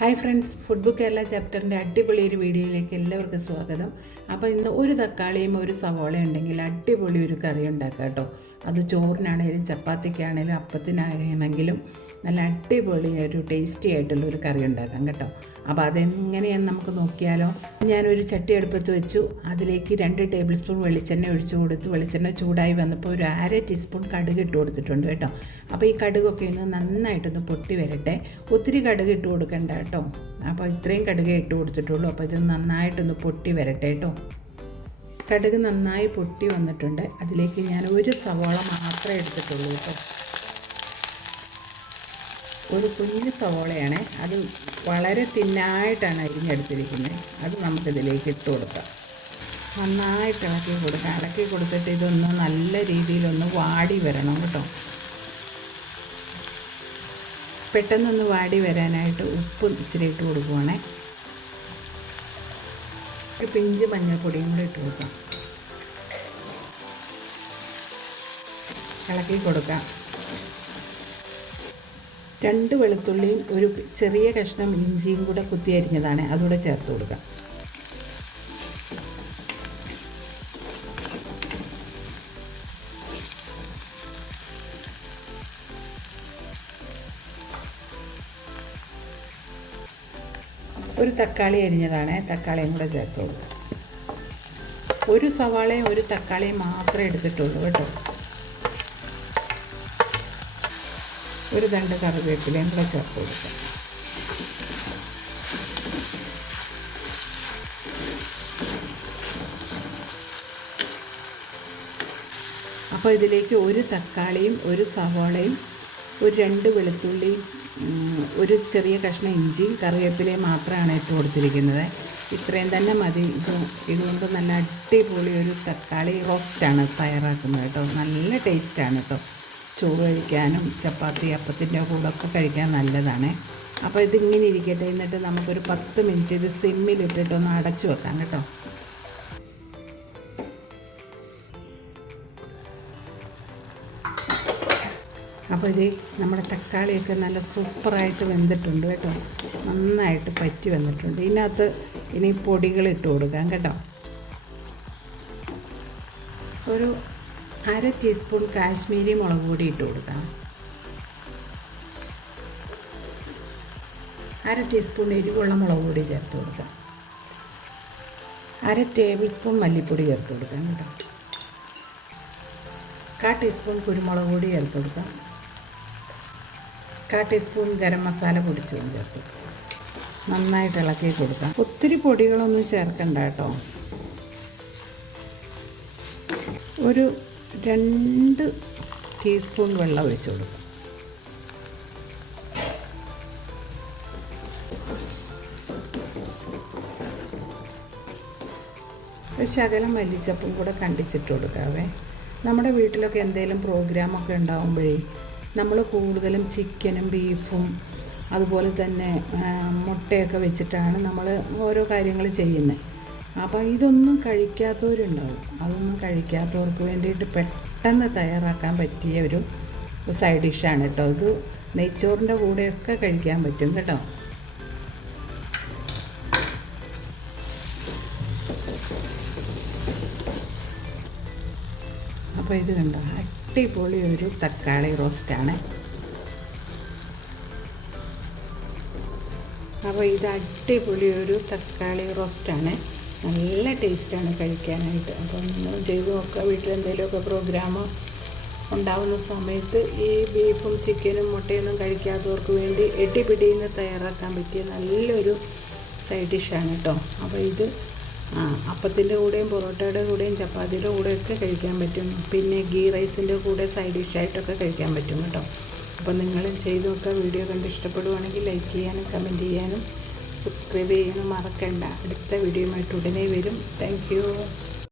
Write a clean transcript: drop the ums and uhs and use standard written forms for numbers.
Hi friends, food book Kerala ചാപ്റ്ററിൻ്റെ അടിപൊളി ഒരു വീഡിയോയിലേക്ക് എല്ലാവർക്കും സ്വാഗതം. അപ്പോൾ ഇന്ന് ഒരു തക്കാളിയും ഒരു സവോള ഉണ്ടെങ്കിൽ അടിപൊളി ഒരു കറി ഉണ്ടാക്കാം കേട്ടോ. അത് ചോറിനാണെങ്കിലും ചപ്പാത്തിക്കാണെങ്കിലും അപ്പത്തിനാണെങ്കിലും നല്ല അടിപൊളി ഒരു ടേസ്റ്റി ആയിട്ടുള്ളൊരു കറി ഉണ്ടാക്കാം കേട്ടോ. അപ്പോൾ അതെങ്ങനെയാണെന്ന് നമുക്ക് നോക്കിയാലോ. ഞാനൊരു ചട്ടി അടുപ്പത്ത് വെച്ചു. അതിലേക്ക് 2 ടേബിൾ സ്പൂൺ വെളിച്ചെണ്ണ ഒഴിച്ചു കൊടുത്തു. വെളിച്ചെണ്ണ ചൂടായി വന്നപ്പോൾ ഒരു 1/2 ടീസ്പൂൺ കടുക് ഇട്ട് കൊടുത്തിട്ടുണ്ട് കേട്ടോ. അപ്പോൾ ഈ കടുകൊക്കെ ഒന്ന് നന്നായിട്ടൊന്ന് പൊട്ടി വരട്ടെ. ഒത്തിരി കടുക് ഇട്ട് കൊടുക്കണ്ട കേട്ടോ. അപ്പോൾ ഇത്രയും കടുകേ ഇട്ട് കൊടുത്തിട്ടുള്ളൂ. അപ്പോൾ ഇത് നന്നായിട്ടൊന്ന് പൊട്ടി വരട്ടെ കേട്ടോ. കടുക് നന്നായി പൊട്ടി വന്നിട്ടുണ്ട്. അതിലേക്ക് ഞാൻ ഒരു സവോള മാത്രമേ എടുത്തിട്ടുള്ളൂ കേട്ടോ. ഒരു കുഞ്ഞു സവോളയാണ്, അത് വളരെ തിന്നായിട്ടാണ് അരിഞ്ഞെടുത്തിരിക്കുന്നത്. അത് നമുക്കിതിലേക്ക് ഇട്ട് കൊടുക്കാം. നന്നായിട്ട് ഇളക്കി കൊടുക്കാം. ഇളക്കി കൊടുത്തിട്ട് ഇതൊന്ന് നല്ല രീതിയിലൊന്ന് വാടി വരണം കേട്ടോ. പെട്ടെന്നൊന്ന് വാടി വരാനായിട്ട് ഉപ്പ് ഇച്ചിരി ഇട്ട് കൊടുക്കുവാണേ. ഒരു പിഞ്ച് മഞ്ഞൾപ്പൊടിയും കൂടി ഇട്ട് കൊടുക്കാം. ഇളക്കി കൊടുക്കാം. 2 വെളുത്തുള്ളിയും ഒരു ചെറിയ കഷ്ണം ഇഞ്ചിയും കൂടെ കുത്തി അരിഞ്ഞതാണ്, അതുകൂടെ ചേർത്ത് കൊടുക്കാം. ഒരു തക്കാളി അരിഞ്ഞതാണ്, തക്കാളിയും കൂടെ ചേർത്ത് കൊടുക്കാം. ഒരു സവാളയും ഒരു തക്കാളിയും മാത്രമേ എടുത്തിട്ടുള്ളൂ കേട്ടോ. ഒരു 2 കറിവേപ്പിലയും കൂടെ ചേർത്ത് കൊടുക്കാം. അപ്പോൾ ഇതിലേക്ക് ഒരു തക്കാളിയും ഒരു സവാളയും ഒരു 2 വെളുത്തുള്ളിയും ഒരു ചെറിയ കഷ്ണം ഇഞ്ചിയും കറിവേപ്പിലയും മാത്രമാണ് ഇട്ട് കൊടുത്തിരിക്കുന്നത്. ഇത്രയും തന്നെ മതി. ഇതുകൊണ്ട് നല്ല അടിപൊളി ഒരു തക്കാളി റോസ്റ്റാണ് തയ്യാറാക്കുന്നത് കേട്ടോ. നല്ല ടേസ്റ്റാണ് കേട്ടോ. ചോറ് കഴിക്കാനും ചപ്പാത്തി അപ്പത്തിൻ്റെ കൂടെ ഒക്കെ കഴിക്കാൻ നല്ലതാണ്. അപ്പോൾ ഇതിങ്ങനെ ഇരിക്കട്ടെ. എന്നിട്ട് നമുക്കൊരു 10 മിനിറ്റ് ഇത് സിമ്മിലിട്ടിട്ടൊന്ന് അടച്ചു വെക്കാം കേട്ടോ. അപ്പോൾ ഇത് നമ്മുടെ തക്കാളിയൊക്കെ നല്ല സൂപ്പറായിട്ട് വെന്തിട്ടുണ്ട് കേട്ടോ. നന്നായിട്ട് പറ്റി വന്നിട്ടുണ്ട്. ഇതിനകത്ത് ഇനി പൊടികൾ ഇട്ട് കൊടുക്കാം കേട്ടോ. ഒരു 1/2 ടീസ്പൂൺ കാശ്മീരി മുളക് പൊടി ഇട്ട് കൊടുക്കാം. 1/2 ടീസ്പൂൺ എരിവുള്ള മുളക് പൊടി ചേർത്ത് കൊടുക്കാം. 1/2 ടേബിൾ സ്പൂൺ മല്ലിപ്പൊടി ചേർത്ത് കൊടുക്കാം കേട്ടോ. 1/4 ടീസ്പൂൺ കുരുമുളക് പൊടി ചേർത്ത് കൊടുക്കാം. 1/4 ടീസ്പൂൺ ഗരം മസാല പൊടിച്ചതും ചേർത്ത് നന്നായിട്ട് ഇളക്കി കൊടുക്കാം. ഒത്തിരി പൊടികളൊന്നും ചേർക്കണ്ട കേട്ടോ. ഒരു 2 ടീസ്പൂൺ വെള്ളം ഒഴിച്ച് കൊടുക്കാം. ഒരു ശകലം മല്ലിച്ചപ്പും കൂടെ കണ്ടിച്ചിട്ട് കൊടുക്കാവേ. നമ്മുടെ വീട്ടിലൊക്കെ എന്തെങ്കിലും പ്രോഗ്രാമൊക്കെ ഉണ്ടാകുമ്പോഴേ നമ്മൾ കൂടുതലും ചിക്കനും ബീഫും അതുപോലെ തന്നെ മുട്ടയൊക്കെ വെച്ചിട്ടാണ് നമ്മൾ ഓരോ കാര്യങ്ങൾ ചെയ്യുന്നത്. അപ്പോൾ ഇതൊന്നും കഴിക്കാത്തവരുണ്ടാവും. അതൊന്നും കഴിക്കാത്തവർക്ക് വേണ്ടിയിട്ട് പെട്ടെന്ന് തയ്യാറാക്കാൻ പറ്റിയ ഒരു സൈഡ് ഡിഷാണ് കേട്ടോ. ഇത് നെയ്ച്ചോറിൻ്റെ കൂടെയൊക്കെ കഴിക്കാൻ പറ്റും കേട്ടോ. അപ്പോൾ ഇത് കണ്ടോ, അടിപൊളി ഒരു തക്കാളി റോസ്റ്റാണ്. അപ്പോൾ ഇത് അടിപൊളി ഒരു തക്കാളി റോസ്റ്റാണ്. നല്ല ടേസ്റ്റാണ് കഴിക്കാനായിട്ട്. അപ്പോൾ നിങ്ങൾ ചെയ്ത് നോക്കുക. വീട്ടിലെന്തെങ്കിലുമൊക്കെ പ്രോഗ്രാമോ ഉണ്ടാകുന്ന സമയത്ത് ഈ ബീഫും ചിക്കനും മുട്ടയൊന്നും കഴിക്കാത്തവർക്ക് വേണ്ടി എട്ടിപ്പിടിയിൽ തയ്യാറാക്കാൻ പറ്റിയ നല്ലൊരു സൈഡ് ഡിഷാണ് കേട്ടോ. അപ്പോൾ ഇത് അപ്പത്തിൻ്റെ കൂടെയും പൊറോട്ടയുടെ കൂടെയും ചപ്പാത്തിയുടെ കൂടെയൊക്കെ കഴിക്കാൻ പറ്റും. പിന്നെ ഗീ റൈസിൻ്റെ കൂടെ സൈഡ് ഡിഷായിട്ടൊക്കെ കഴിക്കാൻ പറ്റും കേട്ടോ. അപ്പോൾ നിങ്ങളും ചെയ്ത് നോക്കുക. വീഡിയോ കണ്ട് ഇഷ്ടപ്പെടുവാണെങ്കിൽ ലൈക്ക് ചെയ്യാനും കമൻറ്റ് ചെയ്യാനും സബ്സ്ക്രൈബ് ചെയ്യാനും മറക്കണ്ട. അടുത്ത വീഡിയോയുമായിട്ട് ഉടനെ വരും. Thank you.